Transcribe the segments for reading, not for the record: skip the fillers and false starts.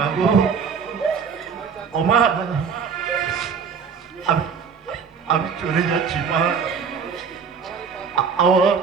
মাগো ওমা আমি আমি চলে যাচ্ছি মা। আমার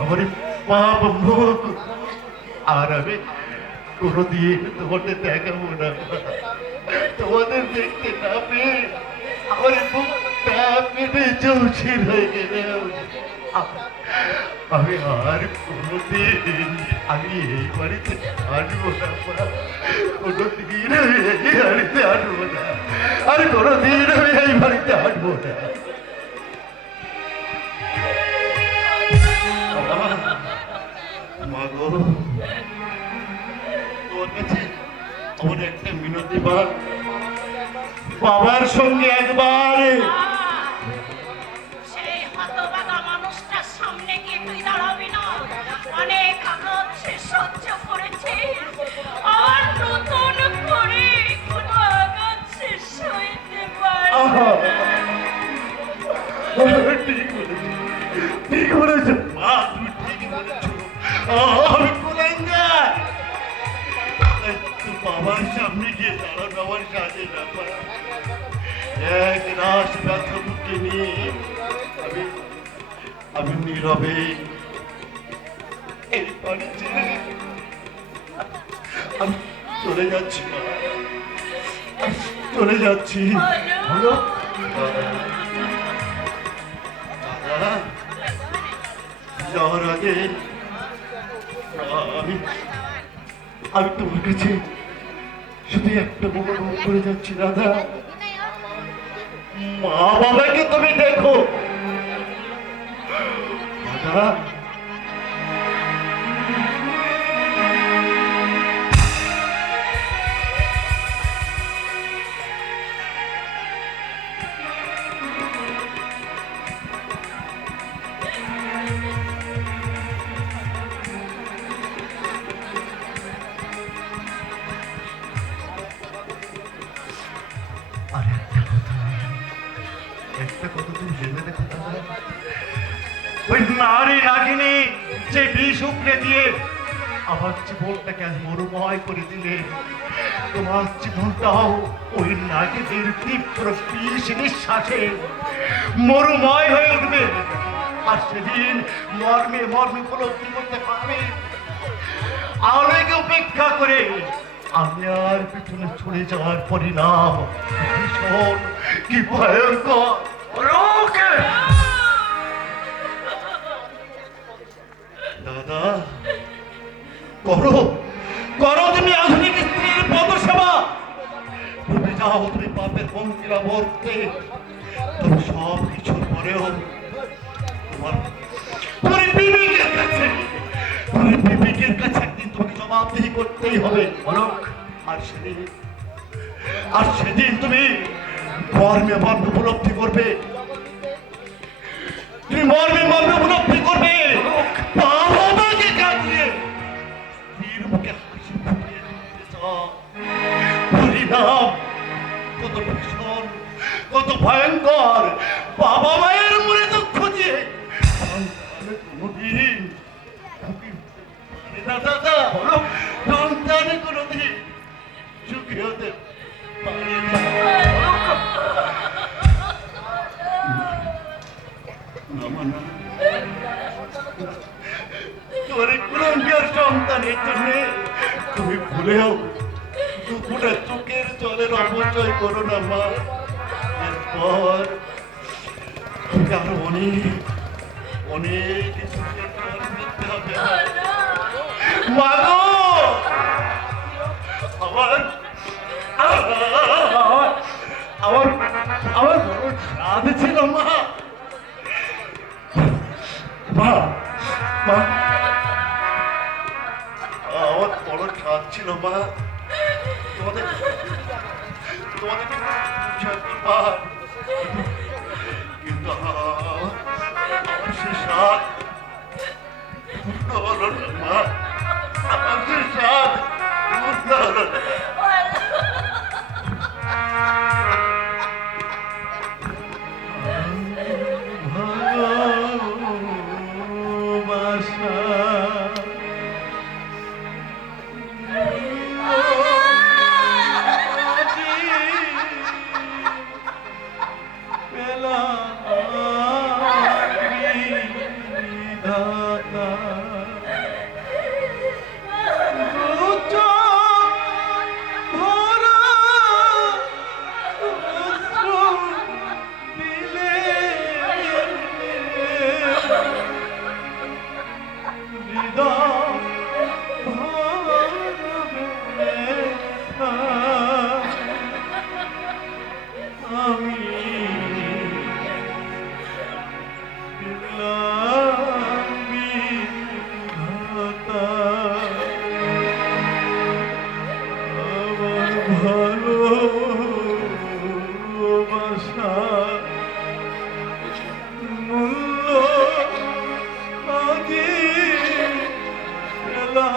আমার পাপ মুখ আর আমি কোনোদিন তোমাদের দেখাবো না। তোমাদের দেখতে না পেয়ে আমার মুখটা পেটে চৌচির হয়ে গেল। আমি আর কোনোদিন আমি এই বাড়িতে আসবো না, কোনোদিন আমি এই বাড়িতে আসবো না, আর কোনোদিন আমি এই বাড়িতে আসবো না। মাগো তোর কাছে আমার একটা মিনতি বাবার সঙ্গে একবার সেই হতভাগা মানুষটার সামনে গিয়ে তুই দাঁড়াবি না। অনেক আঘাত সে সহ্য করেছে, আর নতুন করে কোনো আঘাত সে সইতে পারবে না। ঠিক বলেছ মা, তুমি ঠিক বলেছ। আমি কোথায় বাবার সামনে গিয়ে দাঁড়ানো আমার কাজে ব্যাপার। এক রাস ব্যথা বুকে নিয়ে আমি আমি নীরবে এই বাড়ি ছেড়ে আমি চলে যাচ্ছি মা, চলে যাচ্ছি। হলো দাদা যাওয়ার আগে আমি আমি তোমার কাছে শুধু একটা অনুরোধ করে যাচ্ছি দাদা, মা বাবাকে তুমি দেখো দাদা। একটা কথা তুমি জেনে দেখো দাদা, ওই নারী নাগিনী যে বিষ উপড়ে দিয়ে আমার জীবনটাকে আজ মরুময় করে দিলে, তোমার জীবনটাও ওই নাগিনীর তীব্র বিষ নিঃশ্বাসে মরুময় হয়ে উঠবে। আর সেদিন মর্মে মর্মে উপলব্ধি করতে পারবে আলোকে উপেক্ষা করে আমি আর পিছনে চলে যাওয়ার পরিণাম ভীষণ কি ভয়ঙ্কর। দাদা করো করো তুমি আধুনিক স্ত্রীর পদসেবা, তুমি যাও তুমি পাপের পঙ্কিরা বলতে, তুমি সব কিছুর পরেও তোমার তোমার বিবেকের কাছে তোমার বিবেকের কাছে একদিন তোমাকে জবাবদিহি করতেই হবে। আর সেদিন তুমি মর্মে মর্মে উপলব্ধি করবে, তুমি মর্মে মর্মে উপলব্ধি করবে বাবাকে কাঁদিয়ে স্ত্রীর মুখে হাসি ফুটিয়ে দিতে চাও। পরিণাম কত ভীষণ কত ভয়ঙ্কর। বাবা মায়ের মনে দুঃখ দিয়ে কোনদিন দাদা হলো সন্তানে কোনদিন সুখী হতে পারে না। তোমার কুলঙ্গের সন্তানের জন্য তুমি ভুলেও দুপুরে চোখের জলের অপচয় করো না মা। এরপর তুমি আরো অনেক অনেক কিছু করতে হবে মা গো। আমার আমার আমার বড় স্বাদ ছিল মা। মা মা আমার বড় স্বাদ ছিল মা। তোমাদের তোমাদের কিন্তু আমার সে স্বাদ পূর্ণ হলো না মা। আমার সে স্বাদ পূর্ণ হলো না। ভালোবাসা ভালোবাসা মূল্য আগে এলা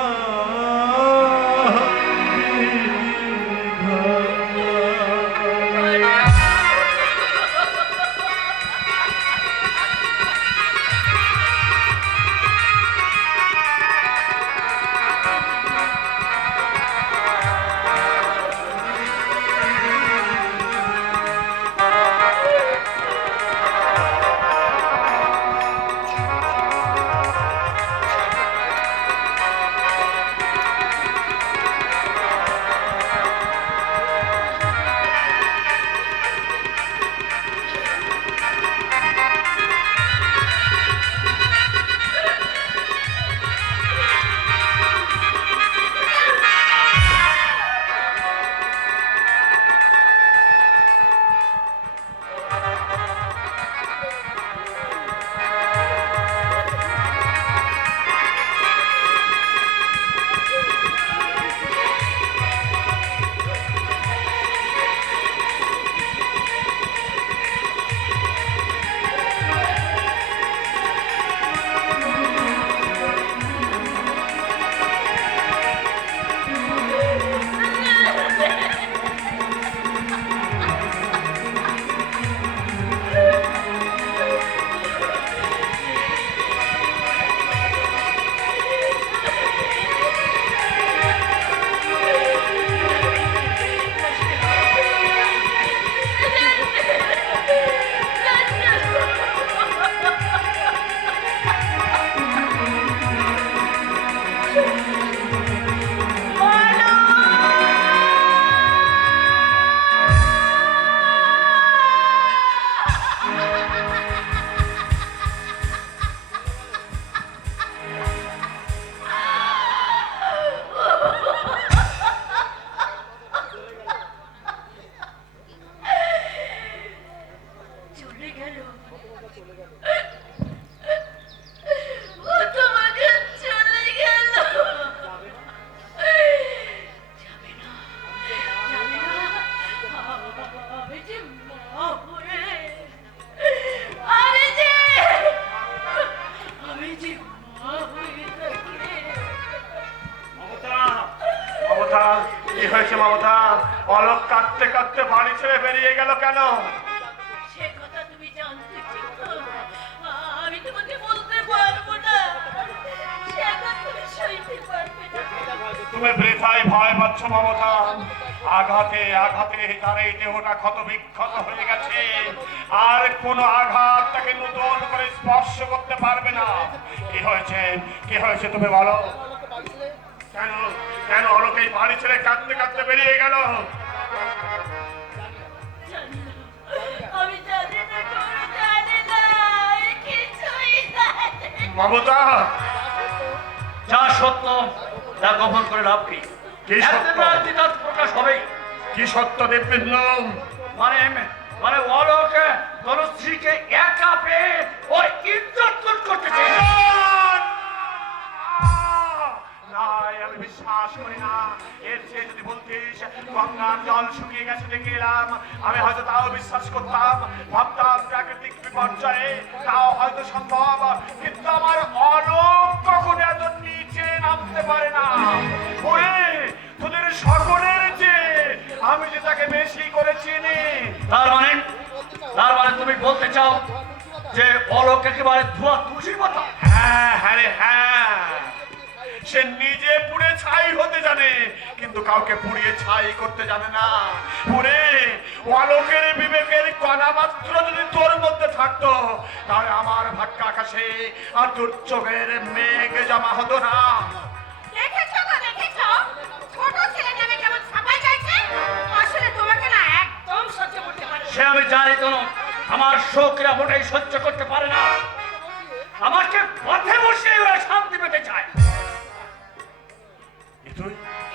কি হয়েছে মমতা? অলক কাঁদতে কাঁদতে বাড়ি ছেড়ে বেরিয়ে গেল কেন? সে কথা তুমি জানতে চাও তো? আমি তোমাকে বলতে পারবো না। সে কথা তুমি সইতে পারবে না। তুমি বৃথায় ভয় পাচ্ছ মমতা। আঘাতে আঘাতে তার এই দেহটা ক্ষত বিক্ষত হয়ে গেছে, আর কোনো আঘাত তাকে নতুন করে স্পর্শ করতে পারবে না। কি হয়েছে, কি হয়েছে তুমি বলো? কেন কেন অলক এই বাড়ি ছেড়ে কাঁদতে কাঁদতে বেরিয়ে গেল? আমি জানি না, কোনো জানি না, কিছুই জানি না। মমতা, যা সত্য তা গোপন করে লাভ কি? কি সত্য? একদিন প্রকাশ হবেই। কি সত্য দেববৃন্দ? মানে অলকে তনুশ্রীকে একা পেয়ে ওই ইজ্জত লুট করতে চেয়েছে। আমি বিশ্বাস করি না। এর চেয়ে যদি বলতিস গঙ্গার জল শুকিয়ে গেছে দেখে এলাম, আমি হয়তো তাও বিশ্বাস করতাম, ভাবতাম প্রাকৃতিক বিপর্যয়ে তাও হয়তো সম্ভব, কিন্তু আমার অলক কখনো এত নিচে নামতে পারে না। ওরে তোদের সকলের যে আমি যে তাকে বেশি করে চিনি। তার মানে তুমি বলতে চাও যে অলক একেবারে ধোয়া তুলসীর মতো? হ্যাঁ হ্যাঁ রে হ্যাঁ, সে নিজে পুড়ে ছাই হতে জানে, কিন্তু কাউকে পুড়িয়ে ছাই করতে জানে না। পুরে অলকের বিবেকের কণা মাত্র যদি তোর মধ্যে থাকতো, তাহলে আমার ভাগ্য আকাশে আর তোর চোখের মেঘ জমা হতো না। দেখেছো তো, দেখেছো? ছোট ছেলে নামে কেমন ছাপাই যাচ্ছে। আসলে তোমাকে না একদম সহ্য করতে পারি। সে আমি জানি তো, আমার শোকরা মোটেই সহ্য করতে পারে না। আমাকে পথে বসে ওরা শান্তি পেতে চায়।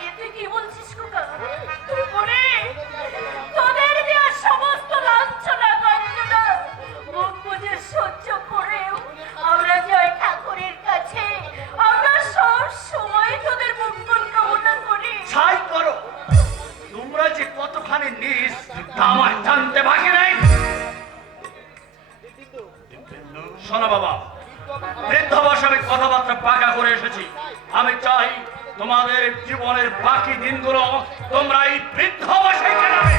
এতে কি বলছিস খোকা? ওরে, তোদের দেওয়া সমস্ত লাঞ্ছনা গঞ্জনা মুখ বুজে সহ্য করেও আমরা জয় ঠাকুরের কাছে আমরা সব সময় তোদের মঙ্গল কামনা করি। ছাই করো, তোমরা যে শোনো বাবা, বৃদ্ধাবাসে আমি কথাবার্তা পাকা করে এসেছি। আমি চাই তোমাদের জীবনের বাকি দিনগুলো তোমরা এই বৃদ্ধাবাসে কাটাবে।